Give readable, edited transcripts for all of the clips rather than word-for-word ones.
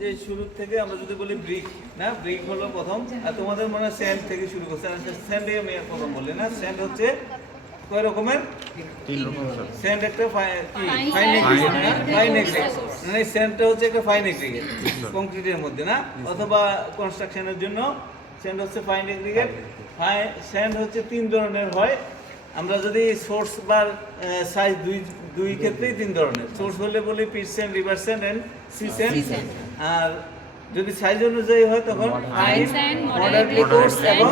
যে শুরু থেকে আমরা যদি বলি ব্রিক না, ব্রিক হলো প্রথম। আর তোমাদের মনে হয় স্যান্ড থেকে শুরু করছে, স্যান্ডে আমি প্রথম বললি না। স্যান্ড হচ্ছে কয় রকমের? তিন রকম স্যার। স্যান্ড একটা ফাইন এগ্রিগেট না, ফাইন এগ্রিগেট মানে স্যান্ডটা হচ্ছে একটা ফাইন এগ্রিগেট কংক্রিটের মধ্যে না, অথবা কনস্ট্রাকশনের জন্য স্যান্ড হচ্ছে ফাইন এগ্রিগেট। স্যান্ড হচ্ছে তিন ধরনের হয়। আমরা যদি সোর্স বা সাইজ দুই ক্ষেত্রেই তিন ধরনের। সোর্স হলে বলি pit sand, river sand and sea sand. আর যদি সাইজ অনুযায়ী হয় তখন ফাইন, মডারেটলি কোর্স এবং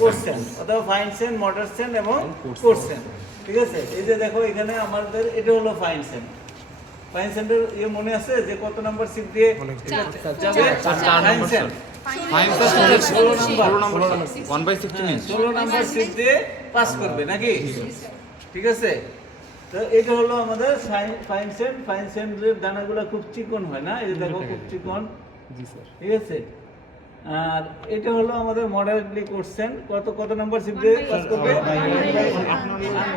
কোর্স স্যান্ড, অথবা ফাইন স্যান্ড, মডারেট স্যান্ড এবং কোর্স স্যান্ড। ঠিক আছে, এই যে দেখো এখানে আমাদের এটা হলো ফাইন স্যান্ড। ফাইন স্যান্ডের ইয়ে মনে আছে যে কত নাম্বার সিট দিয়ে যাবে? 4 নম্বর স্যার। ফাইন স্যার 16 নম্বর স্যার। 1/16 ইঞ্চ। 16 নাম্বার সিট দিয়ে পাস করবে নাকি? ঠিক আছে, তো এটা হলো আমাদের ফাইন স্যান্ড। ফাইন স্যান্ডের দানাগুলো খুব চিকন হয় না, এই যে দেখো খুব চিকন। জি স্যার। ঠিক আছে, আর এটা হলো আমাদের মডারেটলি কোর্স স্যান্ড। কত নাম্বার সিট দিয়ে পাস করবে?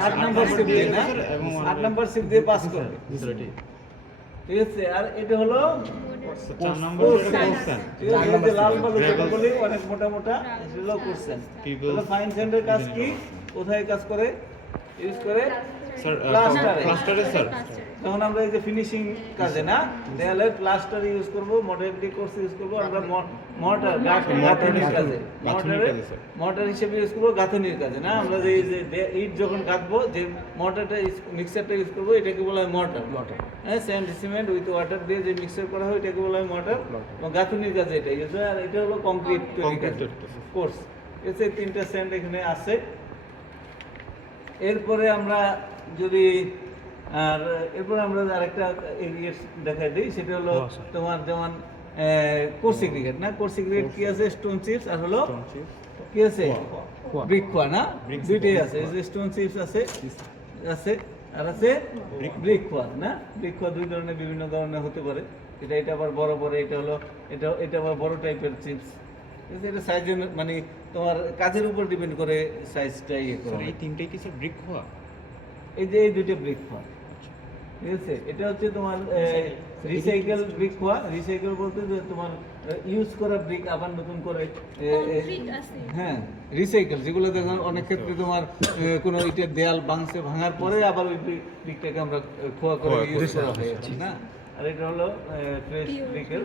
8 নাম্বার সিট দিয়ে না, 8 নাম্বার সিট দিয়ে পাস করবে। ঠিক আছে, আর এটা হলো 4 নাম্বার কোর্স স্যান্ড। ঠিক আছে, এই যে লাল বালু যেটা বলি অনেক মোটা মোটা, সেগুলো কোর্স স্যান্ড। তাহলে ফাইন স্যান্ডের কাজ কি, কোথায় কাজ করে? ইউজ করে স্যার প্লাস্টারে স্যার। তখন আমরা এই যে ফিনিশিং কাজে না, দেয়ালের প্লাস্টার ইউজ করব, মডারেটলি কোর্স ইউজ করব। আমরা মর্টার গাঁথনির কাজে, মর্টার হিসেবে ইউজ করব গাঁথনির কাজে না। আমরা যে ইট যখন গাঁথবো, যে মর্টারটা মিক্সারটা ইউজ করবো, এটাকে বলা হয় মর্টার। হ্যাঁ, স্যান্ড সিমেন্ট উইথ ওয়াটার দিয়ে যে মিক্সার করা হয়, এটাকে বলা হয় মর্টার। এবং গাঁথনির কাজে এটা ইউজ হয়। আর এটা হলো কংক্রিট কোর্স। এসে তিনটা স্যান্ড এখানে আছে। এরপরে আমরা যদি আরেকটা এগ্রিগেট দেখাই দিই, সেটা হলো তোমার যেমন কোর্স এগ্রিগেট না। কোর্স এগ্রিগেট কি আছে? স্টোন চিপস আর হলো কি আছে? ব্রিক খোয়া না, দুইটাই আছে। এই যে স্টোন চিপস আছে আর আছে ব্রিক খোয়া না। ব্রিক খোয়া দুই ধরনের, বিভিন্ন ধরনের হতে পারে। এটা আবার বড়, এটা হলো এটা আবার বড় টাইপের চিপস। এটা সাইজের মানে তোমার কাজের উপর ডিপেন্ড করে সাইজটা ইয়ে করে। এই তিনটেই কি স্যার ব্রিক হওয়া? এই যে এই দুইটা ব্রিক খোয়া, ঠিক আছে। এটা হচ্ছে তোমার রিসাইকেল ব্রিক খোয়া। রিসাইকেল বলতে যে তোমার ইউজ করা ব্রিক আবার নতুন করে, হ্যাঁ, রিসাইকেল যেগুলো দেখুন অনেক ক্ষেত্রে তোমার কোনো ইটের দেয়াল ভাঙার পরে আবার ওই ব্রিকটাকে আমরা খোয়া করে ইউজ করা হয় না। আর এটা হলো ফ্রেশ ব্রিকেল,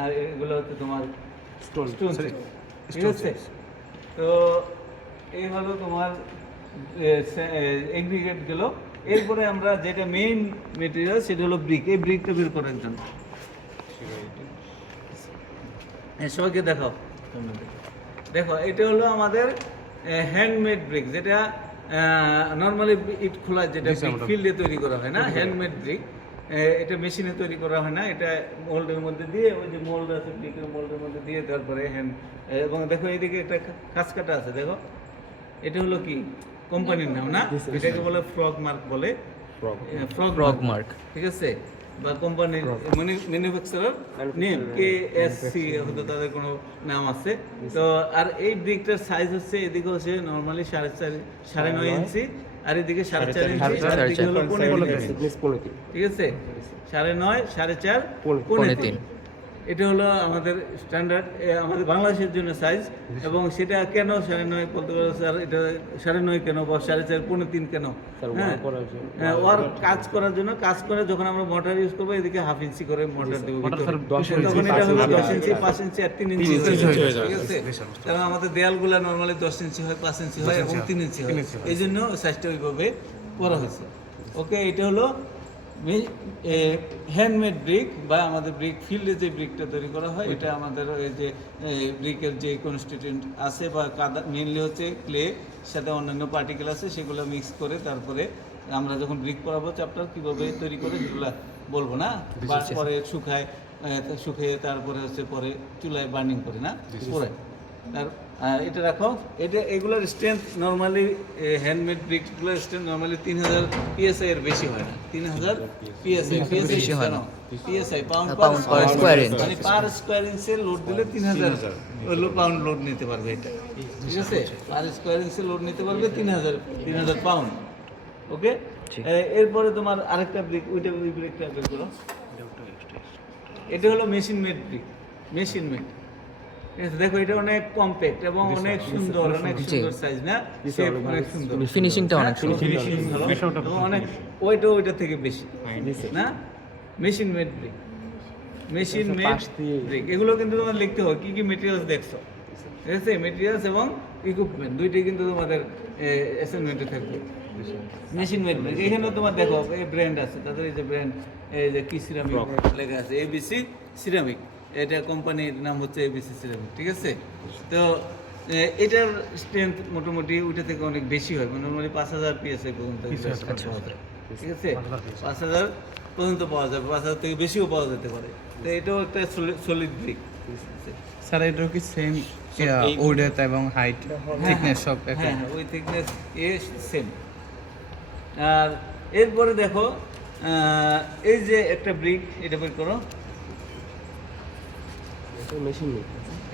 আর এগুলো হচ্ছে তোমার স্টোন, ঠিক আছে। তো এই হলো তোমার এগ্রিগেট গেল। এরপরে আমরা যেটা মেইন মেটেরিয়াল, সেটা হলো ব্রিক। এই ব্রিকটা বের করার জন্য সবাইকে দেখাও। দেখো, এটা হলো আমাদের হ্যান্ডমেড ব্রিক, যেটা নর্মালি ইট খোলা, যেটা ফিল্ডে তৈরি করা হয় না, হ্যান্ডমেড ব্রিক। এটা মেশিনে তৈরি করা হয় না, এটা মোল্ডের মধ্যে দিয়ে, ওই যে মোল্ড আছে ব্রিকের মোল্ডের মধ্যে দিয়ে, তারপরে হ্যান্ড। এবং দেখো এইদিকে একটা কাজ কাটা আছে, দেখো এটা হলো কি কোম্পানির নাম না, এটাকে বলে ফ্রগ মার্ক বলে, ফ্রগ মার্ক, ঠিক আছে। বা কোম্পানির ম্যানুফ্যাকচারার নেম KSC হয়তো তাদের কোনো নাম আছে। তো আর এই ব্রিকটার সাইজ হচ্ছে, এদিকে হচ্ছে নর্মালি 9.5 ইঞ্চি, আর এদিকে 4.5 ইঞ্চি, আর এদিকে হলো 15 ইঞ্চি, ঠিক আছে। 9.5, 4.5, 15। এটা হলো আমাদের স্ট্যান্ডার্ড, আমাদের বাংলাদেশের জন্য সাইজ। এবং সেটা কেন 9.5 বলতে পারো স্যার, এটা 9.5 কেন বা 4.5, 15 কেন? হ্যাঁ, ওর কাজ করার জন্য, কাজ করে যখন আমরা মোটর ইউজ করবো, এদিকে 1/2 ইঞ্চি করে মোটর দেবো, তখন এটা হলো 10 ইঞ্চি, 5 ইঞ্চি আর 3 ইঞ্চি, ঠিক আছে। কারণ আমাদের দেয়ালগুলো নর্মালি 10 ইঞ্চি হয়, 5 ইঞ্চি হয় এবং 3 ইঞ্চি হয়, এই জন্য সাইজটা ওইভাবে করা হয়েছে। ওকে, এটা হলো হ্যান্ডমেড ব্রিক, বা আমাদের ব্রিক ফিল্ডে যে ব্রিকটা তৈরি করা হয়, এটা আমাদের এই যে ব্রিকের যে কনস্টিটিউয়েন্ট আছে বা কাদা, মেনলি হচ্ছে ক্লে, সাথে অন্যান্য পার্টিকেল আছে, সেগুলো মিক্স করে তারপরে আমরা যখন ব্রিক করাবো চ্যাপ্টার কীভাবে তৈরি করে সেগুলো বলবো না। পরে শুকিয়ে তারপরে হচ্ছে পরে চুলায় বার্নিং করে না, পরে এটা রাখো। এগুলোর স্ট্রেংথ নর্মালি হ্যান্ডমেড ব্রিকগুলোর স্ট্রেংথ নর্মালি 3000 PSI এর বেশি হয় না। 3000 PSI হয় না, PSI pound per square inch, মানে পার স্কয়ার ইঞ্চে লোড দিলে 3000 পাউন্ড লোড নিতে পারবে এটা, ঠিক আছে। পার স্কয়ার ইঞ্চে লোড নিতে পারবে 3000 পাউন্ড। ওকে, এরপরে তোমার আরেকটা ব্রিক, ওই ব্রিকটা বের করো। এটা হলো machine made brick, machine made. দেখো এটা অনেক কম্প্যাক্ট এবং অনেক সুন্দর, অনেক সুন্দর সাইজ না, শেপ অনেক সুন্দর, ফিনিশিংটা অনেক সুন্দর। ফিনিশিং এবং অনেক ওইটা ওইটা থেকে বেশি না, machine made brick, machine made brick. এগুলো কিন্তু তোমার লিখতে হবে কি কি মেটেরিয়ালস দেখছো, ঠিক আছে? মেটেরিয়ালস এবং ইকুইপমেন্ট দুইটাই কিন্তু তোমাদের অ্যাসাইনমেন্টে থাকবে। মেশিন মেড ব্রিক এখানেও তোমার দেখো এই ব্র্যান্ড আছে, তাদের এই যে ব্র্যান্ড, এই যে কি সিরামিক লেখা আছে, এবিসি সিরামিক, এটা কোম্পানির নাম হচ্ছে এবিসি সিরামিক, ঠিক আছে? তো এটার স্ট্রেংথ মোটামুটি ওইটা থেকে অনেক বেশি হয়, মোটামুটি 5000 পিএসআই পর্যন্ত পাওয়া যায়, ঠিক আছে? 5000 পর্যন্ত পাওয়া যাবে, 5000 থেকে বেশিও পাওয়া যেতে পারে। তো এটাও একটা সলিড ব্রিক। স্যার এটাও কি সেম উইডথ এবং হাইট থিকনেস সব একই? হ্যাঁ, ওই থিকনেস সেম। আর এরপরে দেখো এই যে একটা ব্রিক, এটা বের করো,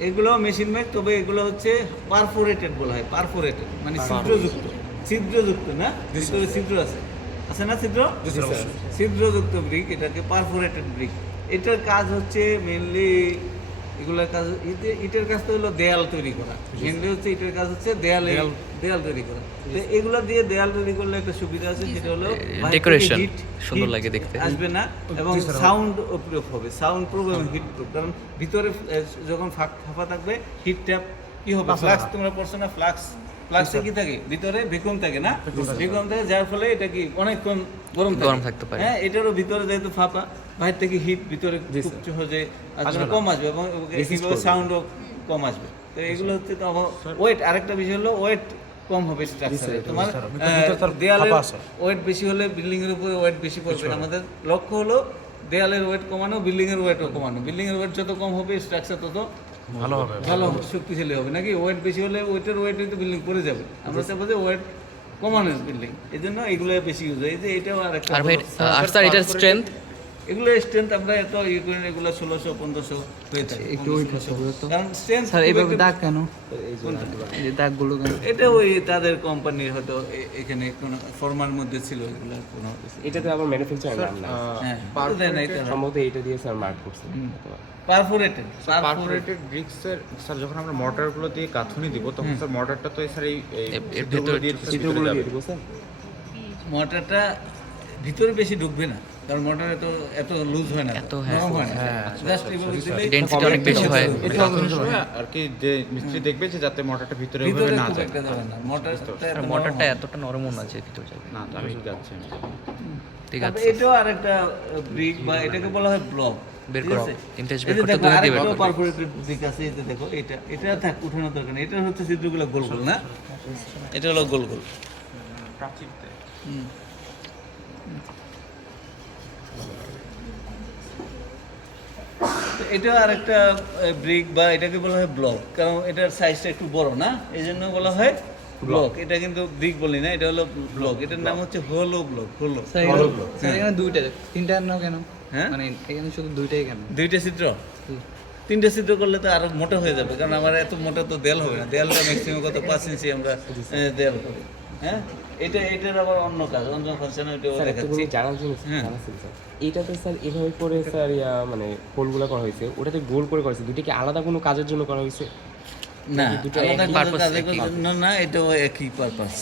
এগুলো মেশিন মেড, তবে এগুলো হচ্ছে পারফোরেটেড বলা হয়, পারফোরেটেড মানে ছিদ্রযুক্ত, ছিদ্রযুক্ত না, ভিতরে ছিদ্র আছে, আছে না ছিদ্র, ছিদ্রযুক্ত ব্রিক, এটাকে পারফোরেটেড ব্রিক। এটার কাজ হচ্ছে মেইনলি, এগুলোর কাজ ইটের কাজ তো হলো দেয়াল তৈরি করা, মেইনলি হচ্ছে ইটের কাজ হচ্ছে দেয়াল তৈরি করা। তো এগুলো দিয়ে দেয়াল তৈরি করলে একটা সুবিধা আছে, সেটা হলো ডেকোরেশন সুন্দর লাগে দেখতে, আসবে না এবং সাউন্ড প্রুফ হবে, সাউন্ড প্রুফ এবং হিট প্রুফ। কারণ ভিতরে যখন ফাঁপা থাকবে, হিট ট্যাপ কি হবে, ফ্লাক্স তোমরা পড়ছো না, ফ্লাক্সে কি থাকে, ভিতরে ভ্যাকুয়াম থাকে না, ভ্যাকুয়াম থাকে, যার ফলে এটা কি অনেকক্ষণ গরম থাকতে পারে। হ্যাঁ, এটারও ভিতরে যেহেতু ফাঁপা, বাইরে থেকে হিট ভিতরে খুব সহজে আসবে, কম আসবে এবং সাউন্ডও কম আসবে। তো এগুলো হচ্ছে তো ওয়েট, আরেকটা বিষয় হলো ওয়েট কম হবে স্ট্রাকচারে। তোমার দেয়ালের ওয়েট বেশি হলে বিল্ডিং এর উপরে ওয়েট বেশি পড়বে। আমাদের লক্ষ্য হলো দেয়ালের ওয়েট কমানো, বিল্ডিং এর ওয়েটও কমানো। বিল্ডিং এর ওয়েট যত কম হবে, স্ট্রাকচার তত ভালো হবে, শক্তিশালী হবে। নাকি ওয়েট বেশি হলে ওয়েটের ওয়েট তো বিল্ডিং পড়ে যাবে। আমরা চাইবো যে ওয়েট কমানো বিল্ডিং, এই জন্য এগুলো বেশি ইউজ হয়। এই যে এটাও আরেকটা, আর ভাই আর স্যার এটার স্ট্রেংথ, এগুলো স্ট্রেংথ আমরা এত ইয়ে করি না, এগুলো 1600-1500 হয়ে থাকে। কারণ স্ট্রেংথ স্যার এইভাবে দাগ কেন, এই যে দাগগুলো কেন? এটা ওই তাদের কোম্পানির হয়তো এখানে কোনো ফর্মার মধ্যে ছিল, এগুলো কোনো এটাতে আবার ম্যানুফ্যাকচারার নাম না, হ্যাঁ সম্ভবত এটা দিয়ে স্যার মার্ক করছে। পারফোরেটেড ব্রিক্সের স্যার যখন আমরা মর্টারগুলো দিয়ে গাঁথনি দিব, তখন স্যার মর্টারটা তো স্যার এই ছিদ্রগুলো দিয়ে চিত্রগুলো দিয়ে দিব স্যার। মোটরটা ভিতরে বেশি ঢুকবে না, কারণ মোটর এত লুজ হয় না, এত নরম হয় না, জাস্ট এভাবে দিলেই ডেনসিটি অনেক বেশি হয়। আর কি যে মিস্ত্রি দেখবে যে যাতে মর্টারটা ভিতরে ভিতরে ওইভাবে না খুব যায়। একটা যাবে না, মোটরটা এতটা নরম না যে ভিতরে যাবে। না, তো আমি যাচ্ছি। ঠিক তবে আছে, এটাও আরেকটা ব্রিক বা এটাকে বলা হয় ব্লক। বের ঠিক করো, আছে? ইমপ্রেস এই বের যে করতে দেখো, দুটো দিয়ে বের আরেকটা করো। পারফোরেটেড ব্রিক আছে, এই যে দেখো, এটা থাক, উঠানো দরকার নেই। এটা হচ্ছে ছিদ্রগুলো গোল গোল না, এটা হলো গোল গোল। হুম। তো এটাও আরেকটা ব্রিক বা এটাকে বলা হয় ব্লক, কারণ এটার সাইজটা একটু বড় না, এই জন্য বলা হয় ব্লক। এটা কিন্তু ব্রিক বলি না, এটা হলো ব্লক। এটার নাম হচ্ছে হোলো ব্লক, হোলো। স্যার এখানে দুইটা, তিনটা না কেন? হ্যাঁ, মানে এখানে শুধু দুইটাই কেন? দুইটা ছিদ্র, তিনটে ছিদ্র করলে তো আরো মোটা হয়ে যাবে, কারণ আমার এত মোটা তো দেয়াল হবে না। দেয়ালটা ম্যাক্সিমাম কত 5 ইঞ্চি আমরা দেয়াল করি। হ্যাঁ, এটার আবার অন্য কাজ, অন্য ফাংশন, ওইটাও স্যার একটা দেখাচ্ছি। জিনিস জানার জন্য হ্যাঁ। জানাচ্ছি স্যার, এটাতে স্যার এভাবে করে স্যার মানে হোলগুলো করা হয়েছে, ওটাতে গোল করে করা হয়েছে, দুইটা কি আলাদা কোনো কাজের জন্য করা হয়েছে? না, দুটো আলাদা একই কোনো purpose, কাজের একই জন্য না, এটাও একই পারপাস।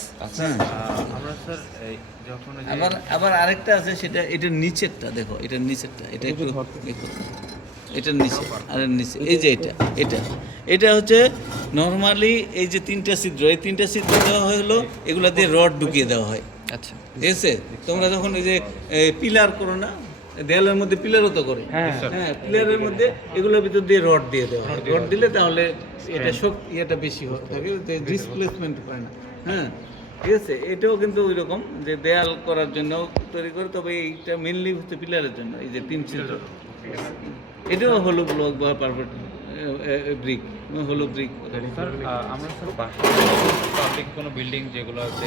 আমরা স্যার এই যখন ওই যে আবার আরেকটা আছে, সেটা এটার নিচেরটা দেখো, এটার নিচেরটা, এটা একটু দেখো, এটার নিচে আর এর নিচে, এই যে এটা হচ্ছে নর্মালি এই যে তিনটা ছিদ্র, এই তিনটা ছিদ্র দেওয়া হলো, এগুলা দিয়ে রড ঢুকিয়ে দেওয়া হয়। আচ্ছা, ঠিক আছে? তোমরা যখন এই যে পিলার করো না, দেয়ালের মধ্যে পিলারও তো করে, হ্যাঁ, পিলারের মধ্যে এগুলোর ভিতর দিয়ে রড দিয়ে দেওয়া হয়। রড দিলে তাহলে এটা ইয়েটা বেশি থাকে, ডিসপ্লেসমেন্ট হয় না। হ্যাঁ, ঠিক আছে? এটাও কিন্তু ওই রকম যে দেয়াল করার জন্য তৈরি করে, তবে এইটা মেনলি হচ্ছে পিলারের জন্য। এই যে তিন ছিদ্র, এটাও হলো ব্লক বা পারফেক্ট ব্রিক, হলো ব্রিক। স্যার আমরা স্যার পাবলিক কোনো বিল্ডিং যেগুলো আছে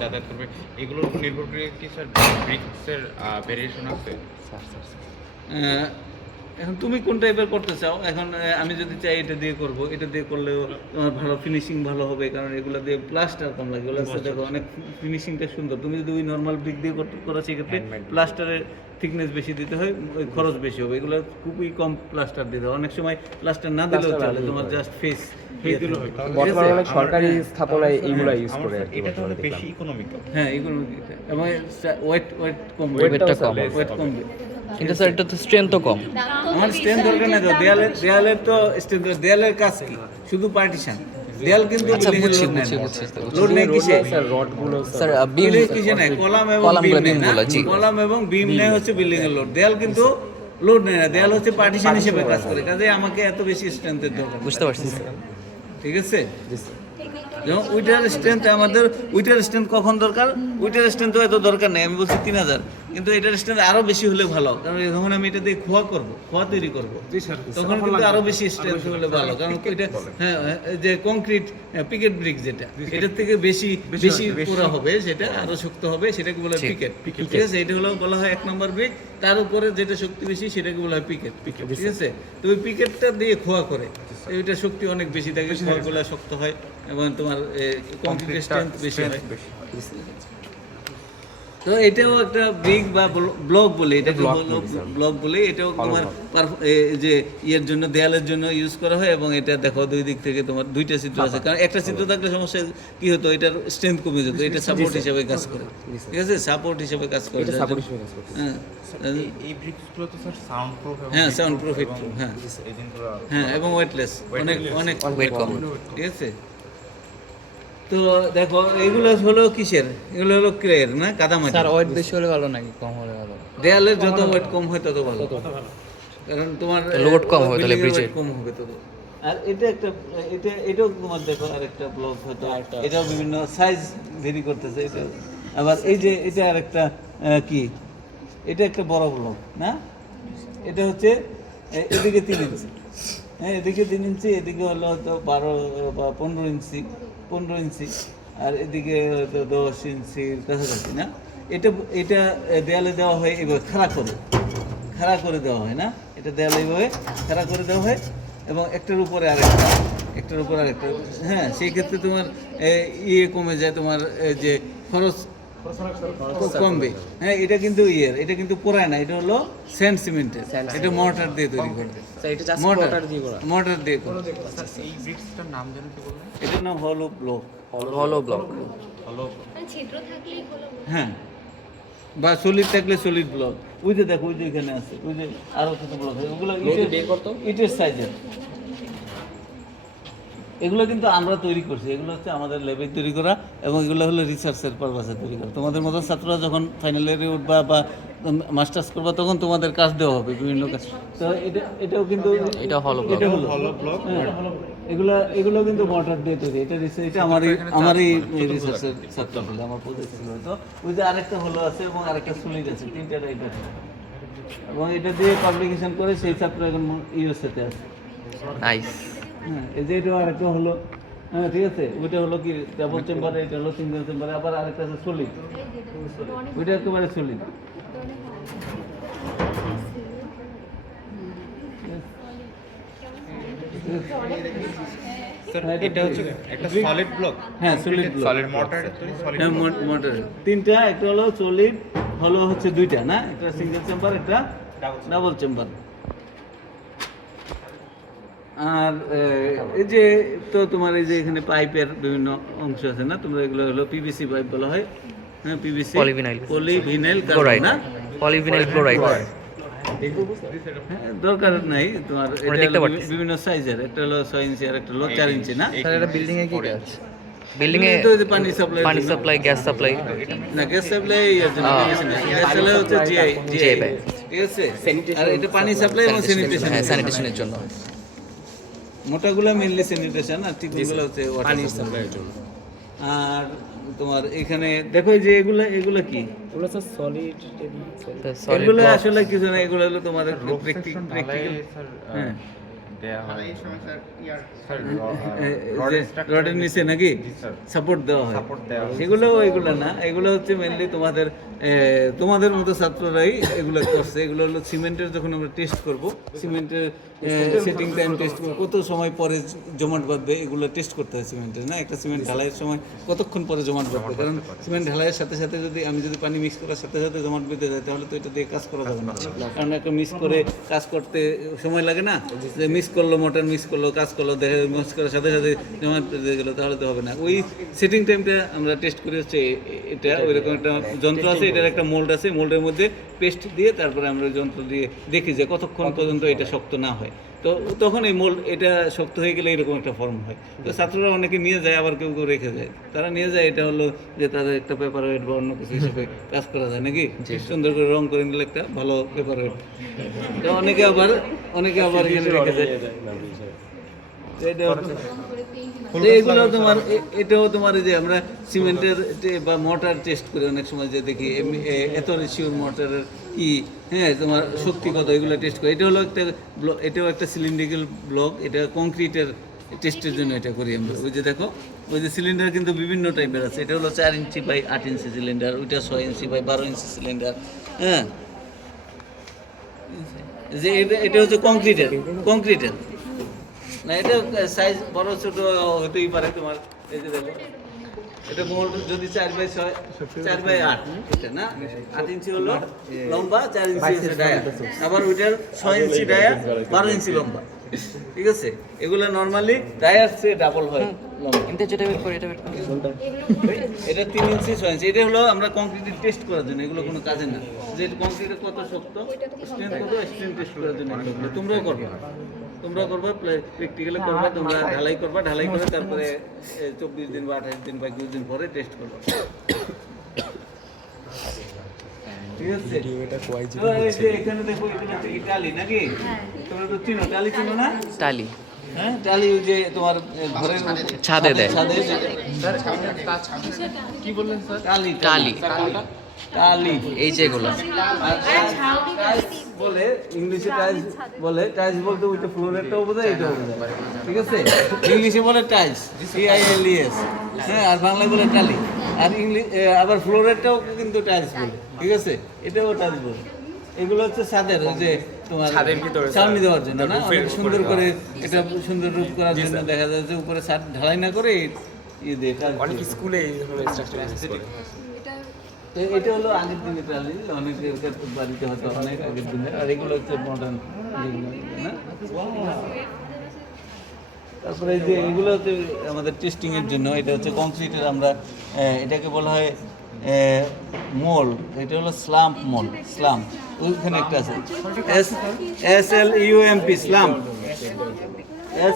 যাতায়াত করবে, এগুলোর উপর নির্ভর করে কি স্যার ব্রিক্সের ভেরিয়েশন আছে? এখন তুমি কোন টাইপের করতে চাও? এখন আমি যদি চাই এটা দিয়ে করব, এটা দিয়ে করলেও তোমার ভালো ফিনিশিং ভালো হবে, কারণ এগুলো দিয়ে প্লাস্টার কম লাগে, এগুলো হচ্ছে দেখো অনেক ফিনিশিংটা সুন্দর। তুমি যদি ওই নর্মাল ব্রিক দিয়ে করো সেক্ষেত্রে প্লাস্টারের থিকনেস বেশি দিতে হয়, ওই খরচ বেশি হবে। এগুলো খুবই কম প্লাস্টার দিতে হয়, অনেক সময় প্লাস্টার না দিলেও চলে, তোমার জাস্ট ফেস বর্তমানে অনেক সরকারি স্থাপনায় এইগুলা ইউজ করে আর কি এটা তাহলে বর্তমানে বেশি দেখলাম। ইকোনমিক্যাল। হ্যাঁ এগুলো এবং ওয়েট কমবে, ওয়েটটা কম ওয়েট কমবে। কিন্তু স্যার এটা তো স্ট্রেংথও কম। আমার স্ট্যান্ড দরকার নেই তো, দেয়ালের তো স্ট্যান্ড, দেয়ালের কাজ কি? শুধু পার্টিশন। দেয়াল কিন্তু আচ্ছা, building এর বুঝছি, load নেয় না। বুঝছি, বুঝছি। লোড নেই কিসে? স্যার রডগুলো স্যার বিম বিল্ডিং কিসে নেয়? কলাম এবং কলামগুলো, বিম নেয় না? বিমগুলো, জি। কলাম এবং বিম নেয় হচ্ছে বিল্ডিং এর লোড। দেয়াল কিন্তু লোড নেয় না, দেয়াল হচ্ছে পার্টিশন হিসেবে কাজ করে। কাজে আমাকে এত বেশি স্ট্রেংথের দরকার নেই। বুঝতে পারছি স্যার। ঠিক আছে? যেমন উইটার স্ট্রেংথ আমাদের, উইটার স্ট্রেংথ কখন দরকার? উইটার স্ট্রেংথ তো এত দরকার নেই, আমি বলছি 3000, কিন্তু এটার স্ট্রেংথ আরো বেশি হলে ভালো, কারণ যখন আমি এটা দিয়ে খোয়া করবো, খোয়া তৈরি করবো, তখন কিন্তু আরো বেশি স্ট্রেংথ হলে ভালো, কারণ এটা হ্যাঁ যে কংক্রিট পিকেট ব্রিক যেটা, এটার থেকে বেশি পুরা হবে, সেটা আরো শক্ত হবে, সেটাকে বলা হয় পিকেট। ঠিক আছে? এটা হলো বলা হয় 1 নম্বর ব্রিক, তার উপরে যেটা শক্তি বেশি সেটাকে বলা হয় পিকেট। ঠিক আছে? তো ওই পিকেটটা দিয়ে খোয়া করে, এটা শক্তি অনেক বেশি থাকে, খোয়াগুলো শক্ত হয় এবং তোমার কংক্রিটের স্ট্রেংথ বেশি হয়। তো এটাও একটা ব্রিক বা ব্লক বলে, এটাকে ব্লক বলে, এটাও তোমার যে ইয়ের জন্য, দেয়ালের জন্য ইউজ করা হয়। এবং এটা দেখো দুই দিক থেকে তোমার দুইটা ছিদ্র আছে, কারণ একটা ছিদ্র থাকলে সমস্যা কি হতো, এটার স্ট্রেংথ কমে যেত। এটা সাপোর্ট হিসেবে কাজ করে। ঠিক আছে? সাপোর্ট হিসেবে কাজ করে। হ্যাঁ এই ব্রিক্সগুলো তো স্যার সাউন্ড প্রুফ এবং হ্যাঁ সাউন্ড প্রুফ, হ্যাঁ এজেন্টরা হ্যাঁ এবং ওয়েটলেস, অনেক অনেক ওয়েট কম। ঠিক আছে? তো দেখো এগুলো হলো কিসের? এগুলো হলো ক্লের না, কাদামাটি। স্যার ওয়েট বেশি হলে ভালো নাকি কম হলে ভালো? দেয়ালের যত ওয়েট কম হয় তত ভালো, কারণ তোমার Load কম হবে তাহলে building এর bridge এ। weight কম হবে তত। আর এটা একটা, এটাও তোমার দেখো আরেকটা ব্লক হয়তো, এটাও বিভিন্ন সাইজ ভেরি করতেছে। এটা আবার এই যে এটা আরেকটা কি, এটা একটা বড় ব্লক না, এটা হচ্ছে এদিকে 3 ইঞ্চি, হ্যাঁ এদিকে 3 ইঞ্চি, এদিকে হলো হয়তো 12 বা 15 ইঞ্চি, আর এদিকে হয়তো 10 ইঞ্চির কাছাকাছি না। এটা দেয়ালে দেওয়া হয় এইভাবে খাড়া করে দেওয়া হয় না, এটা দেয়ালে এইভাবে খাড়া করে দেওয়া হয়, এবং একটার উপরে আরেকটা, হ্যাঁ সেই ক্ষেত্রে তোমার ইয়ে কমে যায়, তোমার যে খরচ কমবে। হ্যাঁ এটা কিন্তু এটা কিন্তু পোড়ায় না, এটা হলো স্যান্ড সিমেন্টের, এটা মর্টার দিয়ে তৈরি করে, এটা জাস্ট মর্টার ওয়াটার দিয়ে করা। দিয়ে করে। এই ব্রিক্সটার নাম যেন কি বললেন? এটার নাম হলো ব্লক। হলো ব্লক। হলো ছিদ্র থাকলেই হলো। হ্যাঁ বা সলিড থাকলে সলিড ব্লক। ওই যে দেখো, ওই যে এখানে আছে, ওই যে আরো কিছু ব্লক আছে, ওগুলো ইটের সাইজের। এগুলো কিন্তু আমরা তৈরি করছি, এগুলো হচ্ছে আমাদের ল্যাবে তৈরি করা, এবং এগুলো হলো রিসার্চের পারপাসে তৈরি করা। তোমাদের মতো ছাত্ররা যখন ফাইনাল ইয়ারে উঠবা বা মাস্টার্স করবা, তখন তোমাদের কাজ দেওয়া হবে বিভিন্ন কাজ। তো এটাও কিন্তু এটা হলো ব্লক। এটা হলো ব্লক। এগুলো কিন্তু মোটর দিয়ে তৈরি। এটা আমারই রিসার্চের ছাত্র বলে আমার প্রজেক্ট ছিল। তো ওই যে আরেকটা হলো আছে এবং আরেকটা সলিড আছে, 3টা রাইট আছে, এবং এটা দিয়ে পাবলিকেশন করে সেই ছাত্র এখন ইউএসএতে আছে। নাইস। হ্যাঁ এই যে এটা আরেকটা হলো, হ্যাঁ ঠিক আছে, ওইটা হলো কি ডাবল চেম্বারে, এটা হলো সিঙ্গেল চেম্বারে, আবার আরেকটা আছে সলিড, ওইটা একেবারে সলিড। স্যার এটা হচ্ছে একটা সলিড ব্লক। হ্যাঁ সলিড ব্লক, সলিড মর্টারের তৈরি সলিড। হ্যাঁ মোটর 3টা, একটা হলো সলিড, হলো হচ্ছে 2টা না, একটা সিঙ্গেল চেম্বার, একটা ডাবল চেম্বার। আর এই যে তো তোমার এই যে এখানে পাইপের বিভিন্ন অংশ আছে না, তোমরা এগুলো হলো পিভিসি পাইপ বলা হয়। হ্যাঁ পিভিসি, পলিভিনাইল ক্লোরাইড না, পলিভিনাইল ক্লোরাইড। হ্যাঁ দরকার নাই তোমার, আমরা এটা দেখতে হলো পাচ্ছি। বিভিন্ন সাইজের, একটা হলো 6 ইঞ্চি আর একটা হলো 4 ইঞ্চি না। স্যার এটা বিল্ডিং এ কি কাজ? বিল্ডিং এ তো ওই যে পানি সাপ্লাই, গ্যাস সাপ্লাই। না গ্যাস সাপ্লাই এর জন্য গ্যাস সাপ্লাই হচ্ছে জিআই পাইপ। ঠিক আছে, আর এটা পানি সাপ্লাই এবং স্যানিটেশন, হ্যাঁ স্যানিটেশনের জন্য। মোটাগুলো মেইনলি স্যানিটেশন, আর চিকনগুলো হচ্ছে পানি ওয়াটার। সাপ্লাইয়ের জন্য। আর তোমার এখানে দেখো এই যে এগুলো কি, ওগুলো স্যার সলিড সলিড এগুলো ব্লক। আসলে কিছু না, এগুলো হলো তোমাদের প্র্যাকটিক্যাল, স্যার দেয়া হয় রডের নিচে নাকি স্যার। সাপোর্ট দেওয়া হয়, Support দেওয়া হয়। এগুলো না, এগুলো হচ্ছে মেইনলি তোমাদের তোমাদের মতো ছাত্ররাই এগুলো করছে। এগুলো হলো সিমেন্টের, যখন আমরা টেস্ট করব, সিমেন্টের সেটিং টাইম টেস্ট করব, কত সময় পরে জমাট বাঁধবে, এগুলো টেস্ট করতে হয় সিমেন্টের, না একটা সিমেন্ট ঢালাইয়ের সময় কতক্ষণ পরে জমাট বাঁধবে। কারণ সিমেন্ট ঢালাইয়ের সাথে সাথে আমি যদি পানি মিক্স করার সাথে সাথে জমাট বেঁধে যায়, তাহলে তো এটা দিয়ে কাজ করা যাবে না। কারণ একটা মিক্স করে কাজ করতে সময় লাগে না, যে মিক্স করলো, মোটর মিক্স করলো, কাজ করলো, দেখে মিক্স করার সাথে সাথে জমাট বেঁধে গেলো, তাহলে তো হবে না। ওই সেটিং টাইমটা আমরা টেস্ট করে হচ্ছে এটা, ওইরকম একটা যন্ত্র আছে, এটার একটা মোল্ড আছে, মোল্ডের মধ্যে পেস্ট দিয়ে তারপরে আমরা ওই যন্ত্র দিয়ে দেখি যে কতক্ষণ পর্যন্ত এটা শক্ত না হয়। তো তখন এই মোল্ড এটা শক্ত হয়ে গেলে এরকম একটা ফর্ম হয়। তো ছাত্ররা অনেকে নিয়ে যায়, আবার কেউ কেউ রেখে যায়। তারা নিয়ে যায়, এটা হলো যে তাদের একটা পেপার ওয়েট বা অন্য কিছু হিসেবে কাজ করা যায় নাকি, সুন্দর করে রং করে নিলে একটা ভালো পেপার ওয়েট। তো অনেকে আবার এখানে রেখে যায়। এগুলো তোমার এটাও তোমার যে আমরা সিমেন্টের বা মোটর টেস্ট করি অনেক সময়, যে দেখি এত রেশিওর মোটরের কি, হ্যাঁ তোমার শক্তি কত, এগুলো টেস্ট করি। এটা হলো একটা এটাও একটা সিলিন্ড্রিক্যাল ব্লক, এটা কংক্রিটের টেস্টের জন্য এটা করি আমরা। ওই যে দেখো, ওই যে সিলিন্ডার কিন্তু বিভিন্ন টাইপের আছে। এটা হলো 4 ইঞ্চি বাই 8 ইঞ্চি সিলিন্ডার, ওইটা 6 ইঞ্চি বাই 12 ইঞ্চি সিলিন্ডার। হ্যাঁ, যে এটা হচ্ছে কংক্রিটের না, এটা সাইজ বড় ছোট হতেই পারে তোমার। এই যে দেখো, এটা মোল্ড যদি 4x6 4x8, এটা না 8 ইঞ্চি হলো লম্বা, 4 ইঞ্চি হচ্ছে ডায়া, আবার ওইটার 6 ইঞ্চি ডায়া, 12 ইঞ্চি লম্বা। ঠিক আছে, এগুলো নরমালি ডায়ার চেয়ে ডাবল হয় লম্বা। কিন্তু যেটা বের করে এটা বের করে এটা 3 ইঞ্চি 6 ইঞ্চি। এটা হলো আমরা কংক্রিটের টেস্ট করার জন্য, এগুলো কোনো কাজে না। যে কংক্রিটের কত শক্ত, স্ট্রেংথ কত, স্ট্রেংথ টেস্ট করার জন্য এগুলো তোমরাও করবা, প্র্যাকটিক্যালি করবা, তোমরা ঢালাই করবা, ঢালাই করে তারপরে 24 দিন বা 28 দিন বা 21 দিন পরে টেস্ট করবা। ঠিক আছে, তো এই যে এখানে দেখো, এখানে হচ্ছে টালি নাকি, তোমরা তো চিনো টালি, চিনো না? টালি হ্যাঁ, টালি ওই যে তোমার ঘরের ছাদে দেয়। কি বললেন স্যার? টালি টালি এই যেগুলো টাইলস বলে, ইংলিশে টাইলস বলে। টাইলস বলতে ওইটা ফ্লোরেরটাও বোঝায়, এটাও বোঝায়। ঠিক আছে, ইংলিশে বলে টাইলস, TILES, হ্যাঁ, আর বাংলায় বলে টালি। আর আবার ফ্লোরেরটাও কিন্তু টাইলস বলে। ঠিক আছে, এটাও টাইলস বলে। এগুলো হচ্ছে ছাদের, ওই যে তোমার ছাউনি দেওয়ার জন্য না, অনেক সুন্দর করে এটা সুন্দর রূপ করার জন্য দেখা যায় যে উপরে ছাদ ঢালাই না করে অনেক স্কুলে এটা হলো আগের দিনের টালি, অনেক বাড়িতে হয়তো অনেক আগের দিনের। আর এগুলো হচ্ছে মডার্ন না। তারপরে যে এগুলো হচ্ছে আমাদের টেস্টিং এর জন্য, এটা হচ্ছে কংক্রিটের, আমরা এটাকে বলা হয় মোল্ড। এটা হলো স্লাম্প মোল্ড, স্লাম্প। ওইখানে একটা আছে SLUMP, স্লাম্প,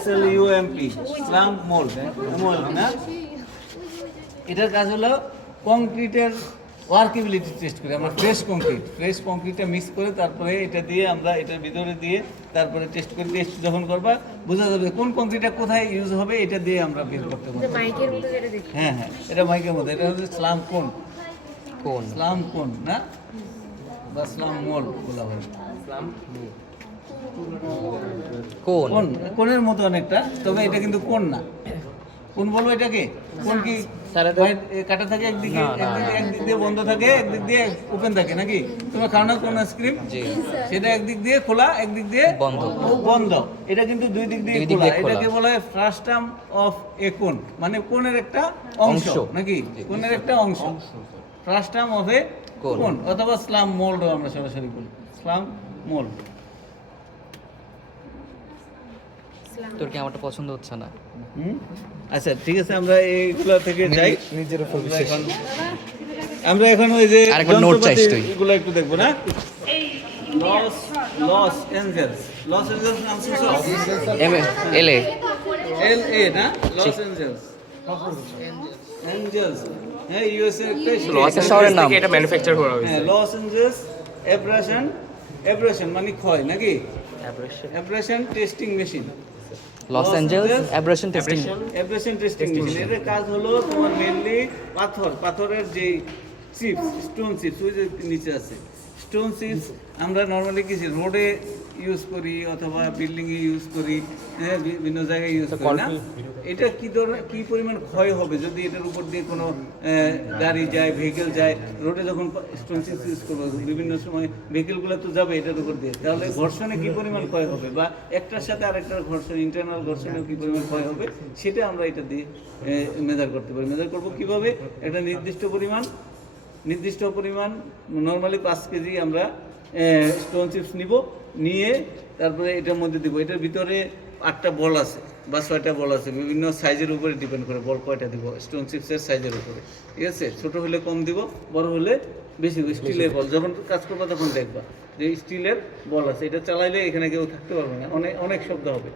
SLUMP, স্লাম্প মোল্ড না। এটার কাজ হলো কংক্রিটের ওয়ার্কেবিলিটি টেস্ট করি আমরা। ফ্রেশ কংক্রিটটা মিক্স করে তারপরে এটা দিয়ে আমরা এটার ভিতরে দিয়ে তারপরে টেস্ট করি। টেস্ট যখন করবা বোঝা যাবে কোন কংক্রিটটা কোথায় ইউজ হবে, এটা দিয়ে আমরা বের করতে পারবো। হ্যাঁ, এটা মাইকের মধ্যে, এটা হচ্ছে স্লাম কোন না, বা স্লাম মোল বলা হয়। কোনের মতো অনেকটা, তবে এটা কিন্তু কোন না। কোন বলবো এটাকে? কোন কি কাটা থাকে একদিকে, একদিক দিয়ে বন্ধ থাকে, একদিক দিয়ে ওপেন থাকে নাকি? তোমরা খাও না কোন আইসক্রিম, সেটা একদিক দিয়ে খোলা, একদিক দিয়ে বন্ধ। এটা কিন্তু দুই দিক দিয়ে খোলা। এটাকে বলা হয় ফ্রাস্টাম অফ এ কোন, মানে কোনের একটা অংশ নাকি, কোনের একটা অংশ। ফ্রাস্টাম অফ এ কোন অথবা স্লাম মোল্ডও আমরা সরাসরি বলি, স্লাম মোল্ড। তোর কি আমারটা পছন্দ হচ্ছে না? আচ্ছা ঠিক আছে, আমরা এইগুলা থেকে যাই। আমরা এখন ওই যে এগুলো একটু দেখবো না। লস এঞ্জেলস নাম শুনছো? LA না, লস এঞ্জেলস। হ্যাঁ, USA লস শহরের নাম। এটা ম্যানুফ্যাকচার করা হয়েছে। হ্যাঁ, লস এঞ্জেলস অ্যাব্রেশন মানে ক্ষয় নাকি, abrasion testing machine. Los Angeles abrasion testing machine. এর কাজ হলো তোমার মেইনলি পাথরের যে চিপস, স্টোন চিপস, ওই যে নিচে আছে স্টোন চিপস। আমরা নর্মালি কিছু রোডে ইউজ করি অথবা বিল্ডিং এ ইউজ করি, হ্যাঁ, বিভিন্ন জায়গায় ইউজ করি না। এটা কি ধরনের কি পরিমাণ ক্ষয় হবে যদি এটার উপর দিয়ে কোনো গাড়ি যায়, ভেহিকেল যায়, রোডে যখন স্টোন চিপস ইউজ করবো বিভিন্ন সময় ভেহিকেলগুলো তো যাবে এটার উপর দিয়ে, তাহলে ঘর্ষণে কি পরিমাণ ক্ষয় হবে বা একটার সাথে আরেকটার ঘর্ষণ, ইন্টারনাল ঘর্ষণেও কি পরিমাণ ক্ষয় হবে সেটা আমরা এটা দিয়ে মেজার করতে পারি। মেজার করবো কীভাবে? একটা নির্দিষ্ট পরিমাণ নর্মালি 5 কেজি আমরা স্টোন চিপস নিব, নিয়ে তারপরে এটার মধ্যে দিব। এটার ভিতরে 8টা বল আছে বা 6টা বল আছে, বিভিন্ন সাইজের উপরে ডিপেন্ড করে বল কয়টা দিব, স্টোন চিপসের সাইজের উপরে, ঠিক আছে? ছোট হলে কম দিব, বড় হলে বেশি। স্টিলের বল যখন কাজ করবা তখন দেখবা যে স্টিলের বল আছে, এটা চালাইলে এখানে কেউ থাকতে পারবে না, অনেক শব্দ হবে,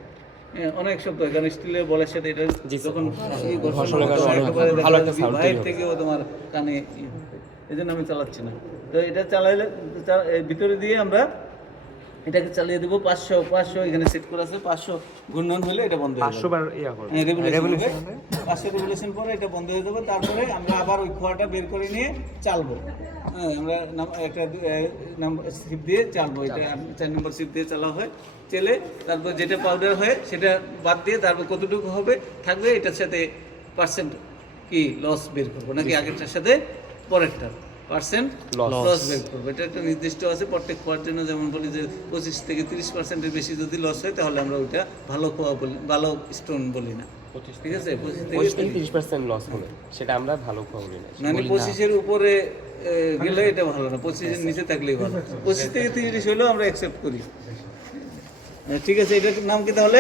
অনেক শব্দ হয়, কারণ স্টিলের বলের সাথে এটা যখন বাইরে থেকেও তোমার কানে এই জন্য আমি চালাচ্ছি না। তো এটা চালাইলে ভিতরে দিয়ে আমরা এটাকে চালিয়ে দেবো 500 এখানে সেট করা আছে, 500 ঘূর্ণন হলে এটা বন্ধ হয়ে যাবে। 500 বার ইয়া করবে, রেভলিউশন 500 রেভলিউশন পরে এটা বন্ধ হয়ে যাবে। তারপরে আমরা আবার ওই খোয়াটা বের করে নিয়ে চালবো। হ্যাঁ, আমরা একটা নাম্বার সিপ দিয়ে চালবো, এটা 4 নম্বর সিপ দিয়ে চালা হয়, চেলে তারপর যেটা পাউডার হয় সেটা বাদ দিয়ে তারপর কতটুকু হবে থাকবে এটার সাথে পার্সেন্ট কি লস বের করবো, নাকি আগেরটার সাথে পরেরটার পার্সেন্ট লস বের করবো। এটা একটা নির্দিষ্ট আছে প্রত্যেক খোয়ার জন্য, যেমন বলি যে 25 থেকে 30%-এর বেশি যদি লস হয় তাহলে আমরা ওইটা ভালো খোয়া বলি, ভালো স্টোন বলি না, ঠিক আছে? 25 থেকে 30% লস হলে সেটা আমরা ভালো খবর না। মানে 25-এর উপরে গেলে এটা ভালো না, 25-এর নিচে থাকলেই ভালো। 25 থেকে 30 হলেও আমরা অ্যাকসেপ্ট করি, ঠিক আছে? এটার নাম কি তাহলে?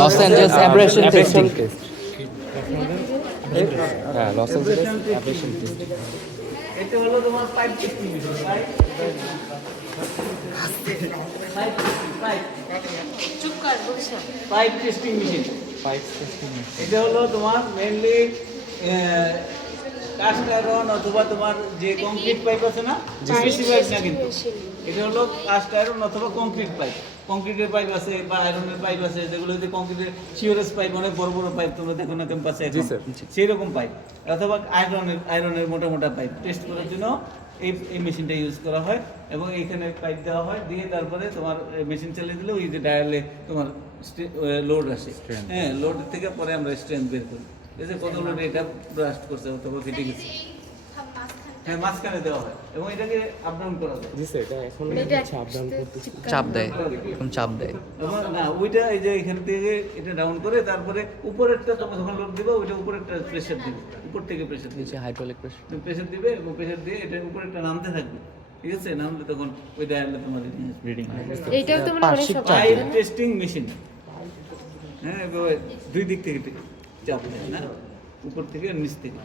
Los Angeles abrasion testing. হ্যাঁ, লস অ্যাঞ্জেলস অ্যাব্রেশন টেস্ট। এটা হলো তোমার pipe testing machine. Pipe testing machine, এটা হলো তোমার মেইনলি কাস্ট আয়রন অথবা তোমার যে কংক্রিট পাইপ আছে না, পিভিসি পাইপ না, কিন্তু এটা হলো কাস্ট আয়রন অথবা কংক্রিট পাইপ। কংক্রিটের পাইপ আছে বা আয়রনের পাইপ আছে, যেগুলো যে কংক্রিটের সিওরেজ পাইপ, অনেক বড় বড় পাইপ তোমরা দেখো না ক্যাম্পাসে, সেই রকম পাইপ, অথবা আয়রনের মোটা মোটা পাইপ টেস্ট করার জন্য এই মেশিনটা ইউজ করা হয়। এবং এইখানে পাইপ দেওয়া হয়, দিয়ে তারপরে তোমার মেশিন চালিয়ে দিলে ওই যে ডায়ালে তোমার লোড আসে, হ্যাঁ, লোড থেকে পরে আমরা স্ট্রেংথ বের করি, ঠিক আছে? কত লোডে এটা ব্রাস্ট করছে অথবা ফিটে গেছে, হ্যাঁ, মাঝখানে দেওয়া হয় এবং এটাকে আপ ডাউন করা যায়। জি স্যার, এটা এখন আপ ডাউন করতে চাপ দেয়, এরকম চাপ দেয়। এবং না, ওইটা এই যে এখান থেকে এটা ডাউন করে তারপরে উপরেরটা তোমরা যখন লোড দিবে ওইটা উপরেরটা প্রেসার দিবে, উপর থেকে প্রেসার দিবে, হাইড্রোলিক প্রেসার। প্রেসার দিবে এবং প্রেসার দিয়ে এটা উপরেরটা নামতে থাকবে, ঠিক আছে? নামলে তখন ওই ডায়ালে তোমার রিডিং এইটাও তো মানে অনেক সব পাইপ টেস্টিং মেশিন। হ্যাঁ, এভাবে দুই দিক থেকে চাপ দেয় না, উপর থেকে আর নিচ থেকে।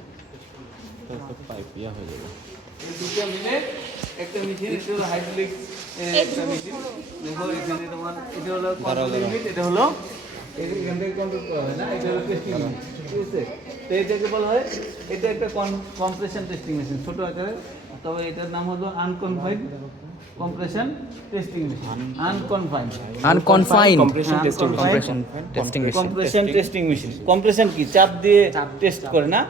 পাইপ ইয়া হয়ে যাবে। এই দুটো মিলে একটা মেশিন, এটা হলো হাইড্রোলিক একটা মেশিন। দেখো এখানে তোমার এটা হলো কন্ট্রোল ইউনিট, এটা হলো এখান থেকে কন্ট্রোল করা হয় না, এটা হলো টেস্টিং ইউনিট, ঠিক আছে? তো এটাকে বলা হয়, এটা একটা কম্প্রেশন টেস্টিং মেশিন, ছোট আকারে, তবে এটার নাম হলো unconfined compression testing machine. Unconfined compression testing compression testing machine. Compression কি? চাপ দিয়ে টেস্ট করে না,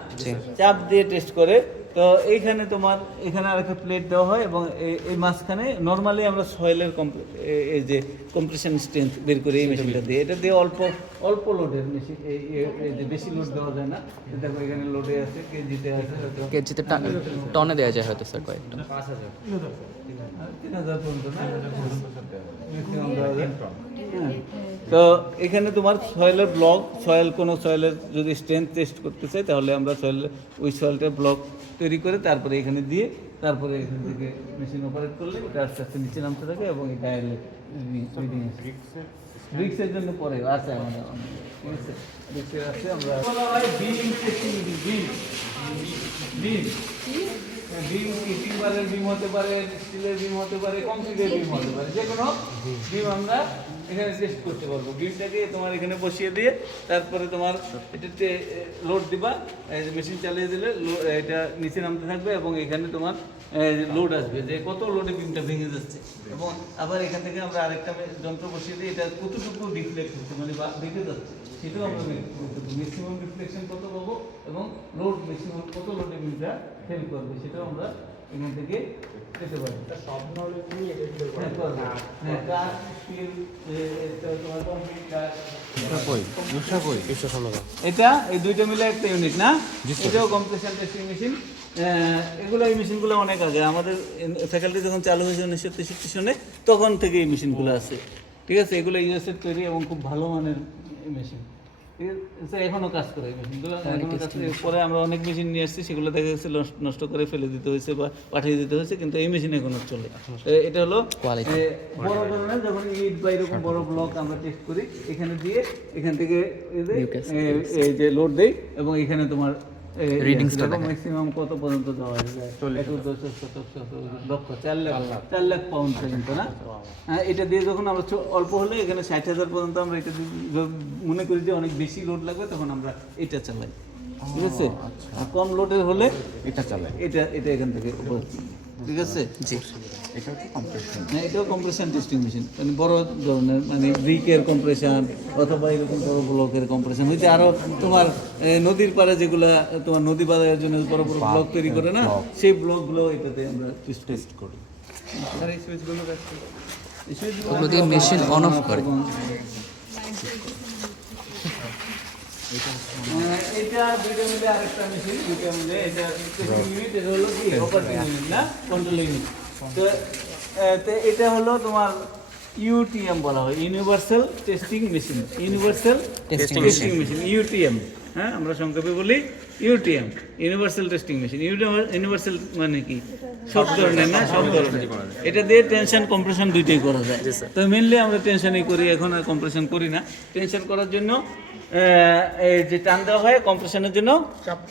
চাপ দিয়ে টেস্ট করে। তো এইখানে তোমার এখানে আরেকটা প্লেট দেওয়া হয় এবং এই মাঝখানে নর্মালি আমরা সয়েলের এই যে কম্প্রেশন স্ট্রেংথ বের করে এই মেশিনটা দিয়ে, এটা দিয়ে অল্প লোডের মেশিন, এই যে বেশি লোড দেওয়া যায় না। দেখো এখানে লোডে আছে, কেজিতে আছে, কেজিতে টনে দেওয়া যায় হয়তো স্যার, কয়েকটা 3000 পর্যন্ত না, ম্যাক্সিমাম দেওয়া যায়। তো এখানে তোমার সয়েলের ব্লক, কোনো সয়েলের যদি স্ট্রেংথ টেস্ট করতে চাই তাহলে আমরা ওই সয়েলটার ব্লক তৈরি করে তারপরে এখানে দিয়ে তারপরে এখান থেকে মেশিন অপারেট করলে এটা আস্তে আস্তে নিচে নামতে থাকে এবং এই ডায়ালে রিডিং ব্রিক্সের জন্য পরে আছে আমাদের, ঠিক আছে? ব্রিক্সের আছে আমরা বিম টেস্টিং, বিম টিম্বারের বিম হতে পারে, স্টিলের বিম হতে পারে, কংক্রিটের বিম হতে পারে, যে কোনো বিম আমরা এখানে টেস্ট করতে পারবো। বিমটাকে তোমার এখানে বসিয়ে দিয়ে তারপরে তোমার এটাতে লোড দিবা, মেশিন চালিয়ে দিলে এটা নিচে নামতে থাকবে এবং এখানে তোমার লোড আসবে যে কত লোডে বিমটা ভেঙে যাচ্ছে। এবং আবার এখান থেকে আমরা আরেকটা যন্ত্র বসিয়ে দিই, এটা কতটুকু ডিফ্লেক্ট হচ্ছে, মানে ভেঙে যাচ্ছে সেটাও আমরা ম্যাক্সিমাম রিফ্লেকশন কত পাবো এবং লোড ম্যাক্সিমাম কত লোডে বিমটা ফেল করবে সেটাও আমরা এখান থেকে পেতে পারেন। সব ধরনের নিয়ে এটা ভিতরে হ্যাঁ, করবেন। হ্যাঁ, কাঠ, স্টিল, তোমার কংক্রিট কাঠ। এটা এই দুইটা মিলে একটা ইউনিট না, এটাও কম্প্রেশন টেস্টিং মেশিন। এগুলো এই মেশিনগুলো অনেক আগে আমাদের ফ্যাকাল্টি যখন চালু হয়েছে 1963 সনে, তখন থেকে এই মেশিনগুলো আছে। ঠিক আছে, এগুলো ইউএসএর তৈরি এবং খুব ভালো মানের মেশিন। ঠিক আছে, এখনও কাজ করে এই মেশিনগুলো, এখনও কাজ করে। পরে আমরা অনেক মেশিন নিয়ে আসছি, সেগুলো দেখা গেছে নষ্ট করে ফেলে দিতে হয়েছে বা পাঠিয়ে দিতে হয়েছে, কিন্তু এই মেশিন এখনো চলে। এটা হলো বড় ধরনের, যখন ইট বা এরকম বড় ব্লক আমরা টেস্ট করি, এখানে দিয়ে এখান থেকে এই যে লোড দেই এবং এখানে তোমার রিডিংসটা ম্যাক্সিমাম কত পর্যন্ত দেওয়া যায়, 4 লাখ পাউন্ড পর্যন্ত না। হ্যাঁ, এটা দিয়ে যখন আমরা অল্প হলে এখানে 60,000 পর্যন্ত আমরা এটা মনে করি যে অনেক বেশি লোড লাগবে, তখন আমরা এটা চালাই। ঠিক আছে, আর কম লোডের হলে এটা চালাই, এটা এখান থেকে উপর। ঠিক আছে, জি, হ্যাঁ, এটাও কম্প্রেশন টেস্টিং মেশিন, মানে বড় ধরনের, মানে ব্রিকের কম্প্রেশন অথবা এরকম বড় ব্লকের কম্প্রেশন হইতে, আরও তোমার নদীর পাড়ে যেগুলো তোমার নদী বাঁধার জন্য বড় বড় ব্লক তৈরি করে না, সেই ব্লকগুলো এটাতে আমরা টেস্ট করি। ওগুলো দিয়ে মেশিন অন অফ করে। এটা দুইটা মিলে আরেকটা মেশিন, দুইটা মিলে এটা ইউনিট, এটা হলো কি অপারেটিং ইউনিট না, কন্ট্রোল ইউনিট। তো এটা হলো তোমার ইউটিএম বলা হয়, universal testing machine, universal testing machine, UTM. হ্যাঁ, আমরা সংক্ষেপে বলি UTM, universal testing machine. Universal মানে কি, সব ধরনের না, সব ধরনের। এটা দিয়ে টেনশন কম্প্রেশন দুইটাই করা যায়। তো মেনলি আমরা টেনশনই করি, এখন আর কম্প্রেশন করি না। টেনশন করার জন্য এই যে টান দেওয়া হয়, কম্প্রেশনের জন্য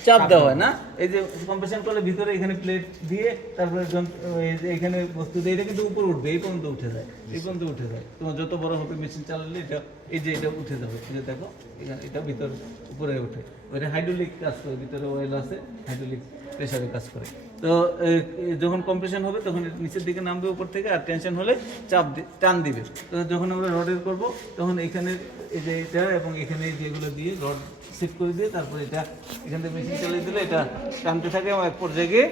চাপ দেওয়া হয় না। এই যে কম্প্রেশন করলে ভিতরে এখানে প্লেট দিয়ে তারপরে এখানে বস্তু দিয়ে, এটা কিন্তু উপরে উঠবে, এই পর্যন্ত উঠে যায়, এই পর্যন্ত উঠে যায়। তোমার যত বড় হবে মেশিন চালালে এটা, এই যে এটা উঠে যাবে, এই যে দেখো এটা ভিতর উপরে উঠে, ওইটা হাইড্রোলিক কাজ করে, ভিতরে অয়েল আছে, হাইড্রোলিক প্রেসারে কাজ করে। তো যখন কম্প্রেশন হবে তখন নিচের দিকে নামবে উপর থেকে, আর টেনশন হলে টান দিবে। তো যখন আমরা রডের করব, তখন এখানে এই যে এটা এবং এখানে যেগুলো দিয়ে রড সেট করে দিয়ে, তারপর এটা এখান থেকে মেশিন চালিয়ে দিলে এটা টানতে থাকে এবং এক পর্যায়ে গিয়ে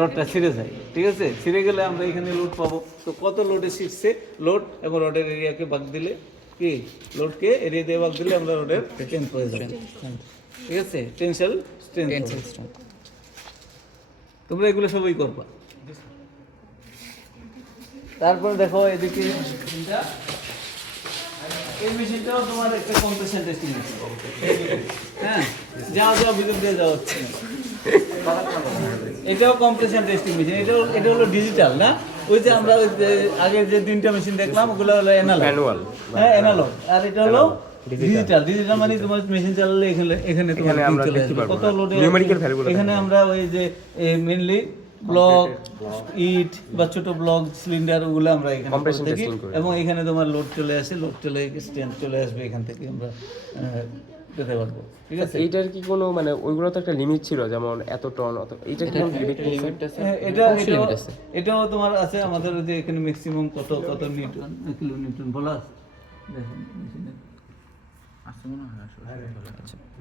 রডটা ছিঁড়ে যায়। ঠিক আছে, ছিঁড়ে গেলে আমরা এখানে লোড পাবো। তো কত লোডে ছিঁড়ছে, লোড এবং রডের এরিয়াকে ভাগ দিলে, কি লোডকে এরিয়া দিয়ে ভাগ দিলে আমরা রডের স্ট্রেংথ পেয়ে যাবো। ঠিক আছে, টেনশন স্ট্রেংথ। তোমরা এগুলো সবই করবা। তারপর দেখো এদিকে এই মেশিনটাও তোমার একটা কম্প্রেশন টেস্টিং মেশিন। হ্যাঁ, যাও ভিতর দিয়ে যাওয়া হচ্ছে। এটাও কম্প্রেশন টেস্টিং মেশিন। এটা হলো ডিজিটাল না, ওই যে আমরা ওই যে আগের যে 3টা মেশিন দেখলাম, ওগুলো হলো অ্যানালগ। হ্যাঁ, অ্যানালগ। আর এটা হলো ডিজিটাল। ডিজিটাল মানে তোমার মেশিন চালালে এখানে তোমার কত লোডে, এখানে আমরা ওই যে মেইনলি ব্লক, ইট বা ছোট ব্লক, সিলিন্ডার, ওগুলো আমরা এখানে দেখি এবং এখানে তোমার লোড চলে আসে, লোড চলে স্ট্যান্ড চলে আসবে, এখান থেকে আমরা পেতে পারবো। ঠিক আছে, এইটার কি কোনো মানে ওইগুলো তো একটা লিমিট ছিল, যেমন এত টন, এইটা কি কোনো লিমিট আছে? এটাও তোমার আছে আমাদের, যে এখানে ম্যাক্সিমাম কত নিউটন, কিলো নিউটন বলা আছে। দেখুন মেশিনে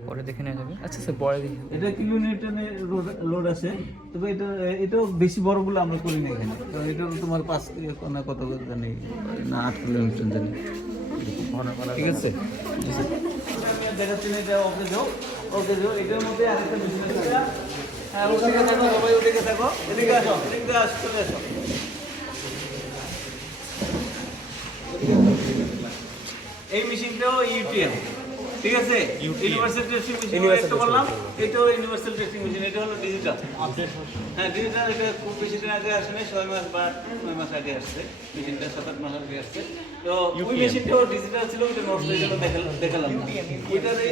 পরে দেখে নেওয়া যাবে। আচ্ছা স্যার, পরে দেখি। এটা কিলো নিউটনের লোড আছে, তবে এটাও বেশি বড়গুলো আমরা করি না এখানে। কারণ এটা তোমার 5 না কত জানি না, 8 কিলো নিউটন জানি। ঠিক আছে, দেখাচ্ছি না, এটা ওকে যাও। এটার মধ্যে আরেকটা মেশিন আছে। হ্যাঁ, ওদিকে থাকো সবাই, ওদিকে থাকো, এদিকে আসো, এদিকে চলে আসো। এই মেশিনটাও ইউটিএম। ঠিক আছে, ইউনিভার্সাল টেস্টিং মেশিন একটা বললাম, এটাও ইউনিভার্সাল টেস্টিং মেশিন। এটা হলো ডিজিটাল আপডেট। হ্যাঁ, ডিজিটাল। এটা খুব বেশি দিন আগে আসে নাই, 6 মাস বা 9 মাস আগে আসছে মেশিনটা, 7-8 মাস আগে আসছে। তো ওই মেশিনটাও ডিজিটাল ছিল, ওইটা নষ্ট হয়ে গেল, দেখালাম না। ওইটারে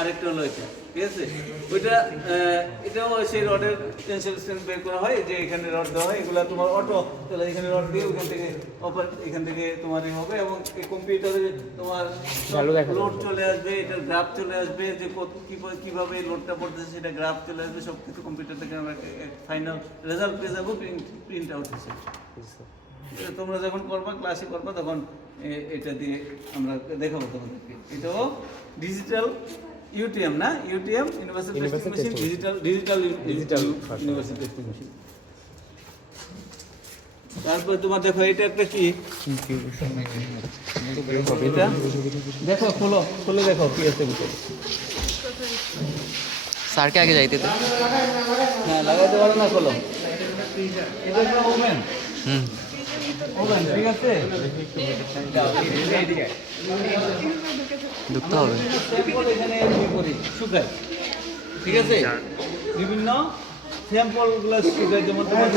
আরেকটা হলো এটা। ঠিক আছে, ওইটা এটাও সেই রডের টেনশন স্ট্রেংথ বের করা হয়, যে এখানে রড দেওয়া হয়, এগুলো তোমার অটো চলে, এখানে রড দিয়ে এখান থেকে তোমার হবে, এবং এই কম্পিউটারে তোমার লোড চলে আসবে, এটার গ্রাফ চলে আসবে, যে কিভাবে লোডটা পড়তেছে সেটা গ্রাফ চলে আসবে, সব কিছু কম্পিউটার থেকে আমরা ফাইনাল রেজাল্ট পেয়ে যাবো, প্রিন্ট আউট হিসেবে। তোমরা যখন করবা, ক্লাসে করবা, তখন এটা দিয়ে আমরা দেখাবো তোমাদেরকে। এটাও ডিজিটাল ইউটিএম না, UTM universal testing machine, digital universal testing machine. তারপরে তোমার দেখো এটা একটা কি এটা দেখো খুলে দেখো কি আছে ভিতরে। স্যারকে আগে যাইতে দে। হ্যাঁ লাগাইতে পারো না খোলো। এটা একটা ওভেন, হুম ওভেন ঠিক আছে। ঢুকতে হবে। স্যাম্পল এখানে করি শুকাই, ঠিক আছে। বিভিন্ন স্যাম্পলগুলো শুকাই, যেমন তোমার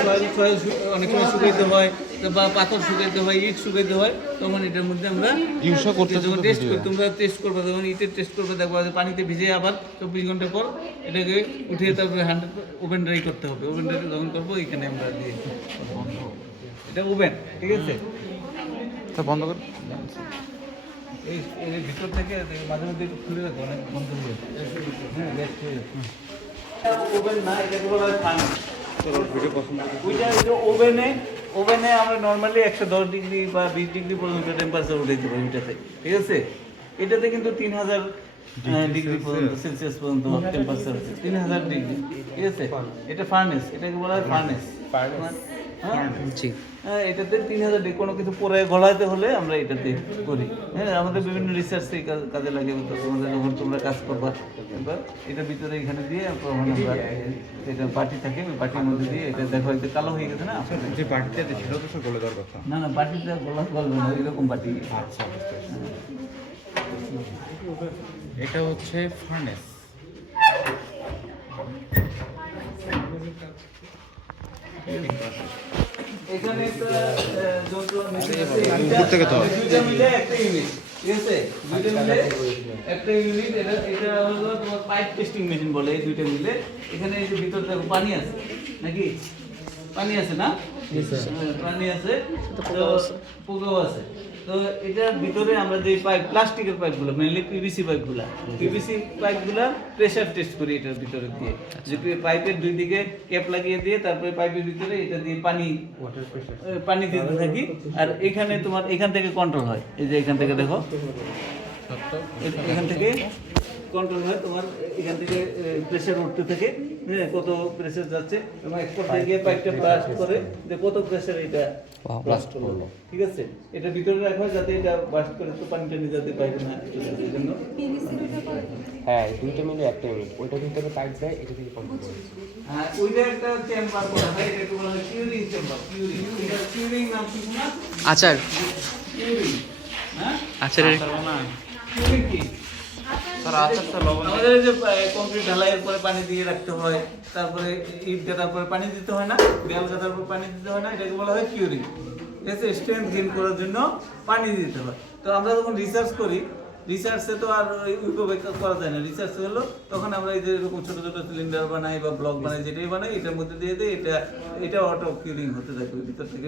অনেক সময় শুকাইতে হয় বা পাথর শুকাইতে হয়, ইট শুকাইতে হয়, তখন এটার মধ্যে আমরা ইউজও করতে যখন টেস্ট করি, তোমরা টেস্ট করবে, যখন ইটের টেস্ট করবে দেখবা যে পানিতে ভিজে আবার 24 ঘন্টা পর এটাকে উঠিয়ে তারপরে 100 ওভেন ড্রাই করতে হবে। ওভেন ড্রাই যখন করবো এখানে আমরা দিয়ে এটা ওভেন, ঠিক আছে। তা বন্ধ কর। এই এর ভিতর থেকে মাঝে মধ্যে একটু খুলে রাখো, অনেক বন্ধ হয়ে যাবে। হ্যাঁ লেট হয়ে যাবে। ওভেন না, এটাকে বলা হয় ফার্নেস। ওইটা ওভেনে আমরা নর্মালি 110 ডিগ্রি বা 20 ডিগ্রি পর্যন্ত টেম্পারেচার উঠাইতে পারি ওইটাতে, ঠিক আছে। এটাতে কিন্তু 3000 ডিগ্রি পর্যন্ত সেলসিয়াস পর্যন্ত টেম্পারেচার আছে, 3000 ডিগ্রি, ঠিক আছে। এটা ফার্নেস, এটাকে বলা হয় ফার্নেস। হ্যাঁ জি। হ্যাঁ, এটাতে 3000 ডিগ্রি কোনো কিছু পরে গলাতে হলে আমরা এটাতে করি। হ্যাঁ, আমাদের বিভিন্ন রিসার্চ এই কাজে লাগে। তো তোমাদের যখন তোমরা কাজ করবা, এবার এটা ভিতরে এখানে দিয়ে তখন আমরা এটা বাটি থাকে, ওই বাটির মধ্যে দিয়ে এটা দেখো এটা কালো হয়ে গেছে না। যে বাটিতে ছিল তো সব গলে দেওয়ার কথা। না না, বাটিটা গলবে না, এরকম বাটি। আচ্ছা, এটা হচ্ছে ফার্নেস। এখানে একটা যন্ত্র মেশিন আছে, দুইটা মিলে একটা ইউনিট, ঠিক আছে। দুইটা মিলে একটা ইউনিট, এটা হলো তোমার পাইপ টেস্টিং মেশিন বলে। এই দুইটা মিলে এখানে এই যে ভিতরে দেখো পানি আছে নাকি, পানি আছে না, পানি আছে, পোকাও আছে। তো এটার ভিতরে আমরা যে পাইপ, প্লাস্টিকের পাইপগুলো, মেনলি পিভিসি পাইপগুলা প্রেসার টেস্ট করি এটার ভিতরে দিয়ে। যে পাইপের দুই দিকে ক্যাপ লাগিয়ে দিয়ে তারপরে পাইপের ভিতরে এটা দিয়ে পানি দিতে থাকি। আর এখানে তোমার এখান থেকে কন্ট্রোল হয়, এই যে এখান থেকে দেখো, এখান থেকে কন্ট্রোল হয় তোমার, এখান থেকে প্রেসার উঠতে থাকে, হ্যাঁ কত প্রেসার যাচ্ছে, এবং এক্সপোর্ট থেকে গিয়ে পাইপটা ব্লাস্ট করে যে কত প্রেসার এটা ব্লাস্ট হলো, ঠিক আছে। এটা ভিতরে রাখা হয় যাতে এটা ব্লাস্ট করে তো পানিটা নিয়ে যেতে পারে না, এই জন্য। হ্যাঁ, দুইটা মিলে একটা ইউনিট, ওইটার ভিতরে পাইপ যায়, এটা থেকে কন্ট্রোল করে। হ্যাঁ, ওইটা একটা চেম্বার করা হয়, এটাকে বলা হয় কিউরিং চেম্বার। এটা কিউরিং নাম কি না? আচার, কিউরিং, হ্যাঁ আচারের কিউরিং কি? স্যার আচ্ছা স্যার লবণ আমাদের এই যে কংক্রিট ঢালাইয়ের পরে পানি দিয়ে রাখতে হয়, তারপরে ইট গাঁথার পরে পানি দিতে হয় না, দেয়াল গাঁথার পর পানি দিতে হয় না, এটাকে বলা হয় কিউরিং। ঠিক আছে, স্ট্রেংথ গেইন করার জন্য পানি দিতে হয়। তো আমরা যখন রিসার্চ করি, রিসার্চে তো আর ওইভাবে করা যায় না। রিসার্চ হলো তখন আমরা এই যে এরকম ছোটো ছোটো সিলিন্ডার বানাই বা ব্লক বানাই, যেটাই বানাই এটার মধ্যে দিয়ে দিই, এটা অটো কিউরিং হতে থাকে। ওই ভিতর থেকে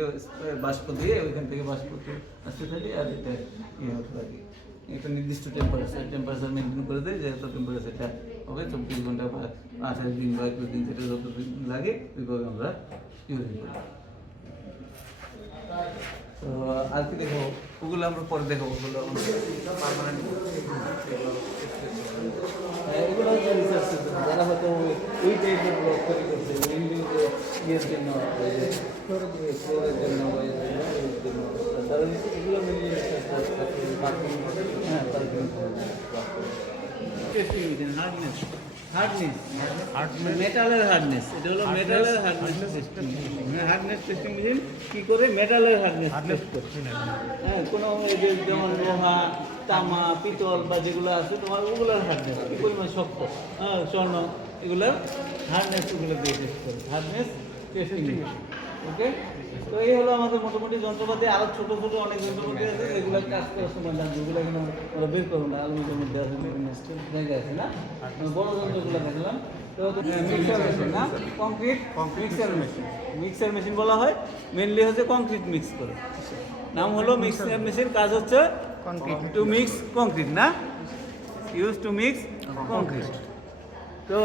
বাষ্প দিয়ে ওইখান থেকে বাষ্প আসতে থাকে, আর এটা ইয়ে হতে থাকে। একটা নির্দিষ্ট টেম্পারেচার মেনটেন করে দেয়, যে এত টেম্পারেচারটা হবে 24 ঘন্টা বা 28 দিন বা 21 দিন, যেটা যতদিন লাগে ওইভাবে আমরা কিউরিং করি। তো আর কি দেখো, ওগুলো আমরা পরে দেখো, ওগুলো পার্মানেন্ট। এগুলো হচ্ছে রিসার্চ, যারা হয়তো ওই টাইপের ব্লক তৈরি করছে, ইয়ের জন্য, ফ্লোরের জন্য, তারা এগুলো মিলিয়ে হ্যাঁ, মেটালের হার্ডনেস, এটা হলো মেটালের hardness testing. Hardness testing machine কি করে? মেটালের হার্ডনেস টেস্ট করে। হ্যাঁ, কোনো এই যে যেমন লোহা, তামা, পিতল বা যেগুলো আছে তোমার, ওগুলোর হার্ডনেস কি পরিমাণ শক্ত, হ্যাঁ স্বর্ণ, এগুলোর হার্ডনেস ওগুলো দিয়ে টেস্ট করে, হার্ডনেস টেস্টিং মেশিন। ওকে, তো এই হলো আমাদের মোটামুটি যন্ত্রপাতি। আরো ছোট ছোট অনেক যন্ত্রপাতি আছে, এগুলো কাজ করার সময় জানবে, ওগুলো এখানে আমরা বের করবো না, আলমিনের মধ্যে আছে, বিভিন্ন জায়গা আছে না, বড় যন্ত্রগুলো দেখলাম। তো মিক্সার মেশিন না, কংক্রিট মিক্সার মেশিন বলা হয়, মেনলি হচ্ছে কংক্রিট মিক্স করে। নাম হলো মিক্সার মেশিন, কাজ হচ্ছে টু মিক্স কংক্রিট না, ইউজ টু মিক্স কংক্রিট। তো